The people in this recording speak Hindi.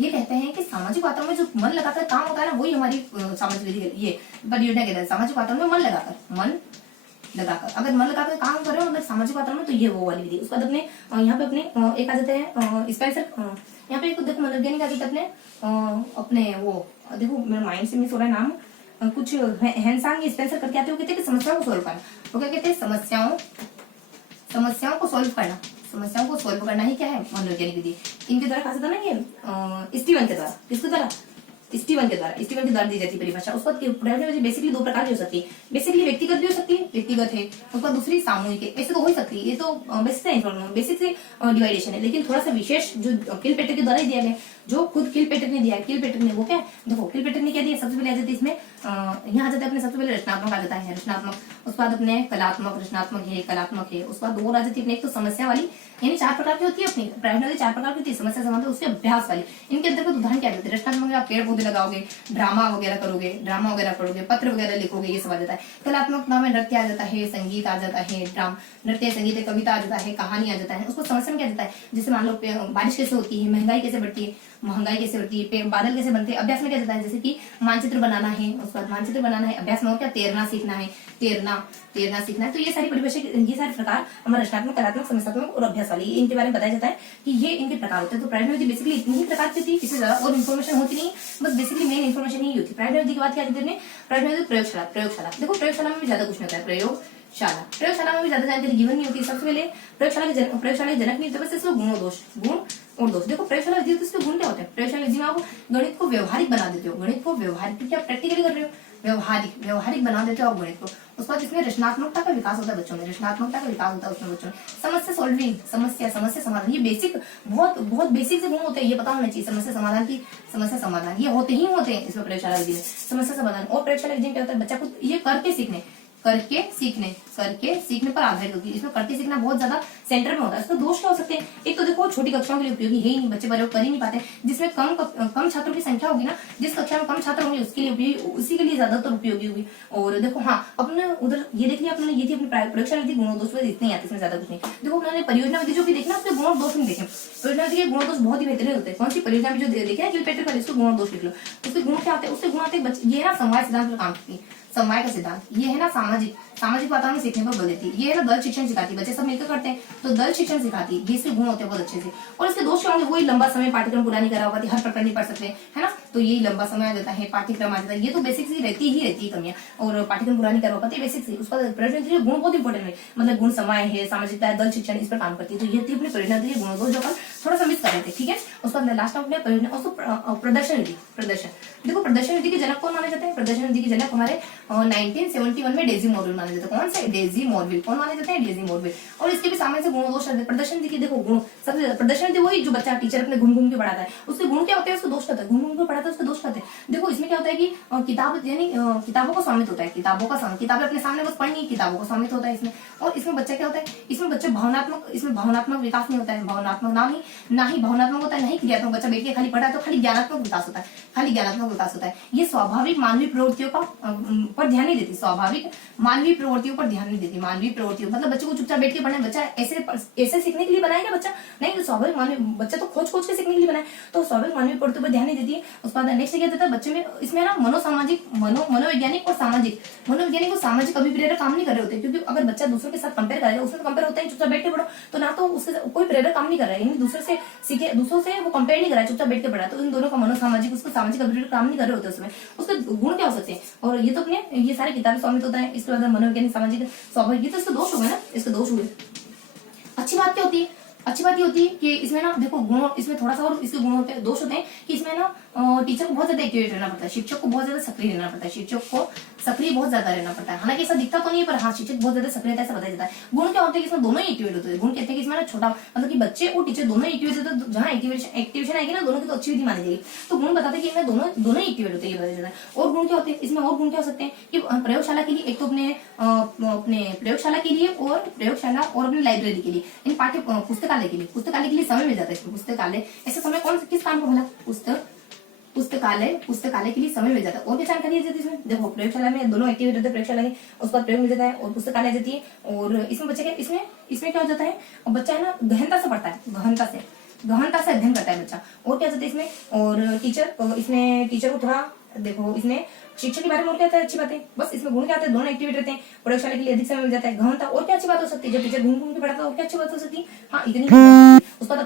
ये कहते हैं कि सामाजिक वातावरण में जो मन लगाकर काम होता है ना, वही हमारी सामाजिक विधि ये परियोजना कहते हैं। सामाजिक वातावरण में मन लगाकर अगर मन लगाकर काम कर रहे हो अगर सामाजिक वातावरण में, तो ये वो वाली विधि। उसके बाद अपने यहाँ पे अपने एक आ जाते हैं स्पेंसर, यहाँ पे एक देखो मनोवैज्ञानिक आ जाते हैं अपने वो देखो मेरे माइंड से मिस हो रहा है नाम, कुछ हैंसांग स्पेंसर करके आते हो, कहते हैं कि समस्याओं को सोल्व करना। तो क्या कहते हैं, समस्याओं को सोल्व करना ही क्या है, मनोवैज्ञानिक विधि। इनके द्वारा खास था ना ये स्टीवन के द्वारा, किसके द्वारा, स्टीवन के द्वारा दी जाती परिभाषा। उसका बेसिकली दो प्रकार की हो सकती है, बेसिकली व्यक्तिगत भी हो सकती है, व्यक्तिगत है, उसका दूसरी सामूहिक है। ऐसे तो हो ही सकती है, ये तो बेसिक से डिवाइडेशन है। लेकिन थोड़ा सा विशेष जो किलपेटर के द्वारा ही दिया गया, जो खुद किलपेटर ने दिया है। किलपेटर ने वो क्या देखो, किलपेटर ने क्या दिया, सबसे पहले आ जाती है इसमें यहाँ आ जाता है अपने सबसे पहले रचनात्मक आ जाता है, रचनात्मक। उसके बाद अपने कलात्मक, रचनात्मक है, कलात्मक है। उसके बाद और आ जाती है अपने एक तो समस्या वाली, यानी 4 प्रकार की होती है अपनी प्राइमरी, 4 प्रकार की होती है, समस्या समाधान, उसके अभ्यास वाली। इनके अंतर्गत उदाहरण क्या देते हैं, रचनात्मक में आप पेड़ पौधे लगाओगे, ड्रामा वगैरह करोगे, पढ़ोगे, पत्र वगैरह लिखोगे, ये सब आ जाता है। कलात्मक में नृत्य आ जाता है, संगीत आ जाता है, नृत्य संगीत कविता आ जाता है, कहानी आ जाता है। उसको समस्या में क्या जाता है, जैसे मान लो बारिश कैसे होती है, महंगाई कैसे बढ़ती है, बादल कैसे बनते हैं। अभ्यास में क्या जाता है, जैसे कि मानचित्र बनाना है, उसके बाद मानचित्र बनाना है। अभ्यास में क्या, तैरना सीखना है, तैरना सीखना है। तो ये सारी परिभाषा, ये सारे प्रकार हमारा रचनात्मक, कलात्मक, समस्यात्मक और अभ्यास वाली, इनके बारे में बताया जाता है कि ये इनके प्रकार होते हैं। तो प्राइमरी विधि बेसिकली इतनी ही प्रकार की होती है, इससे ज्यादा और इन्फॉर्मेशन होती नहीं, बस बेसिकली मेन इन्फॉर्मेशन ही होती है। प्राइमरी विधि की बात क्या करते हैं, प्राइमरी विधि प्रयोगशाला। देखो प्रयोगशाला में भी ज्यादा कुछ नहीं होता है, प्रयोगशाला में भी ज्यादा जानकारी गिवन नहीं होती। सबसे पहले प्रयोगशाला के जनक नहीं होते, बस इसमें गुण और दोष। देखो प्रयोगशाला विधि, तो इसके गुण क्या होते हैं, प्रयोगशाला विधि में आप गणित को व्यवहारिक बना देते हो, गणित को व्यवहारिक, क्योंकि आप प्रैक्टिकली कर रहे हो, व्यवहारिक बना देते हो आप गणित को। उसके बाद इसमें रचनात्मकता का विकास होता है बच्चों में, उसमें बच्चों में। समस्या सॉल्विंग, समस्या समाधान, ये बेसिक बहुत बेसिक से गुण होते हैं, ये पता होना चाहिए। समस्या समाधान ये होते हैं इसमें प्रयोगशाला विधि में, समस्या समाधान। और प्रयोगशाला विधि में क्या होता है, बच्चा को ये करके सीखने पर आधारित होती है। इसमें करके सीखना बहुत ज्यादा सेंटर में होता है। इसमें दोष क्या हो सकते हैं, एक तो देखो छोटी कक्षाओं के लिए उपयोगी है ही नहीं, बच्चे प्रयोग कर ही नहीं पाते। जिसमें कम छात्रों की संख्या होगी ना, जिस कक्षा में कम छात्र होंगे उसी के लिए ज्यादातर उपयोगी होगी। और देखो हाँ, अपने उधर ये देख लिया अपने, ये थी अपनी प्रयोगशाला विधि, गुण और दोष इतने आते, इसमें ज्यादा कुछ नहीं। देखो अपने परियोजना विधि जो भी देखना, उसमें गुण और दोष नहीं देखे। परियोजना विधि के गुण और दोष बहुत ही बेहतरीन होते हैं। कौन सी परियोजना में जो देखे ना, किलपेटर पर, इसको गुण और दोष लिख लो। उसके गुण क्या आते हैं, उससे गुण आते हैं, ये ना समवाय सिद्धांत पर काम करती है। समवाय का सिद्धांत ये है ना, सामाजिक वातावरण सीखने पर बल देती है। ये है ना, दल शिक्षण सिखाती है, बच्चे सब मिलकर करते हैं तो दल शिक्षण सिखाती है। ये इसके गुण होते हैं बहुत अच्छे से। और इसके दोष क्या होंगे, वही लंबा समय पाठ्यक्रम पूरा नहीं करा होगा, हर प्रकरण नहीं पढ़ सकते, है ना, तो यही लंबा समय आ जाता है, पाठ्यक्रम आ जाता है। ये तो बेसिक सी रहती है कमियां, और पाठ्यक्रम पूरा नहीं करा पाते, बेसिक सी। उसका परियोजना गुण बहुत इंपॉर्टेंट है, मतलब गुण समय है, सामाजिकता है, दल शिक्षण, इस पर काम करती है। तो ये थी अपनी परियोजना गुण दोष, जो अपन थोड़ा सा मिस कर रहे थे, ठीक है। उसका लास्ट अपने परियोजना, उसको प्रदर्शन विधि। देखो प्रदर्शन विधि के जनक कौन माने जाते हैं, प्रदर्शन विधि के जनक हमारे 1971 में डेजी मॉर्विल माने जाते हैं। कौन से, डेजी मॉर्विल। कौन माने जाते हैं, डेजी मॉर्विल। और इसके भी सामने से गुण दोष रहते हैं। प्रदर्शन विधि के देखो गुण, सबसे प्रदर्शन विधि वही जो बच्चा टीचर अपने घूम के पढ़ाता है, उसके गुण क्या होते हैं, उसको दोष करता है, घूम के पढ़ाता है, उसके दोष करते हैं। देखो इसमें क्या होता है कि किताब यानी किताबों का स्वामित्व होता है, किताबें अपने सामने बस पढ़नी, किताबों का स्वामित्व होता है इसमें। और इसमें बच्चा क्या होता है, इसमें बच्चे भावनात्मक विकास नहीं होता है, भावनात्मक ना ही भावनात्मक होता है, नहीं क्रियात्मक। बच्चा बैठ के खाली पढ़ा तो खाली ज्ञानात्मक विकास होता है, ये स्वाभाविक मानवीय प्रवृत्तियों का पर ध्यान नहीं देती, स्वाभाविक मानवीय प्रवृत्तियों पर ध्यान नहीं देती। मानवीय प्रवृत्तियों मतलब बच्चे को चुपचाप बैठ के पढ़ना, बच्चा ऐसे सीखने के लिए बनाया क्या बच्चा, नहीं, तो स्वाभाविक मानवीय, बच्चा तो खोज के सीखने के लिए बनाया, तो स्वाभाविक मानवीय प्रवृत्तियों पर ध्यान नहीं देती है। उसके बाद नेक्स्ट क्या देता है बच्चे में, इसमें ना मनोवैज्ञानिक और सामाजिक अभिप्रेरक काम नहीं कर रहे होते, क्योंकि अगर बच्चा दूसरों के साथ कंपेयर करेगा, उसमें कंपेयर होता है चुपचाप बैठ के पढ़ो, तो ना तो उससे कोई प्रेरक काम नहीं कर रहा है, यानी दूसरों से सीखे, दूसरों से वो कंपेयर नहीं कर रहा है, चुपचाप बैठ के पढ़ा, तो इन दोनों का मनोसामाजिक, उसको सामाजिक अभिप्रेरक काम नहीं कर रहे होते उसमें। उसके गुण क्या हो सकते हैं, और ये तो अपने ये सारी किताबें स्वामित्व होता है। इसके बाद मनोवैज्ञानिक, सामाजिक, स्वाभाविक, ये तो इसके दोष हुए ना, इसके दोष हुए। अच्छी बात क्या होती है, अच्छी बात ये होती है कि इसमें ना देखो गुण, इसमें थोड़ा सा और इसके गुण होते हैं, दोष होते हैं कि इसमें ना टीचर को बहुत ज्यादा एक्टिवेट रहना पड़ता है, शिक्षक को बहुत ज्यादा सक्रिय रहना पड़ता है, हालांकि ऐसा दिखता तो नहीं है, पर हाँ शिक्षक बहुत ज्यादा सक्रिय ऐसा बताया जाता है। गुण क्या होते हैं कि इसमें दोनों ही एक्टिवेट होते हैं। गुण कहते हैं कि इसमें ना छोटा मतलब कि बच्चे और टीचर दोनों एक्टिवेट होते हैं, जहाँ एक्टिवेशन आएगी ना दोनों की तो अच्छी विधि मानी जाएगी। तो गुण बताते हैं कि इसमें दोनों एक्टिवेट होते हैं, ये बताया जाता है। और गुण क्या होते हैं इसमें, और गुण क्या हो सकते हैं कि प्रयोगशाला के लिए, एक तो अपने प्रयोगशाला के लिए और अपनी लाइब्रेरी के लिए, इन पाठ्य पुस्तकालय के लिए समय मिल जाता है। पुस्तकालय ऐसा समय किस काम को भला, पुस्तकालय के लिए समय मिल जाता है। और क्या जानकारी है इसमें, देखो प्रयोगशाला में दोनों एक्टिवेट होते हैं, प्रयोगशाला में उसका प्रयोग मिल जाता है और पुस्तकालय जाती है। और इसमें बच्चे क्या, इसमें क्या हो जाता है, बच्चा है ना गहनता से पढ़ता है, गहनता से गहनता से अध्ययन करता है बच्चा। और क्या होता है इसमें, और इसमें टीचर को थोड़ा देखो, इसमें शिक्षा के बारे में और क्या अच्छी बात है, बस इसमें गुण क्या आते हैं, दोनों एक्टिवेट रहते हैं, प्रयोगशाला के लिए अधिक समय मिल जाता है, गहनता और क्या अच्छी बात हो सकती है, जब टीचर घूम घूम के पढ़ाता है और क्या अच्छी बात हो सकती है, हाँ इतनी उसका तो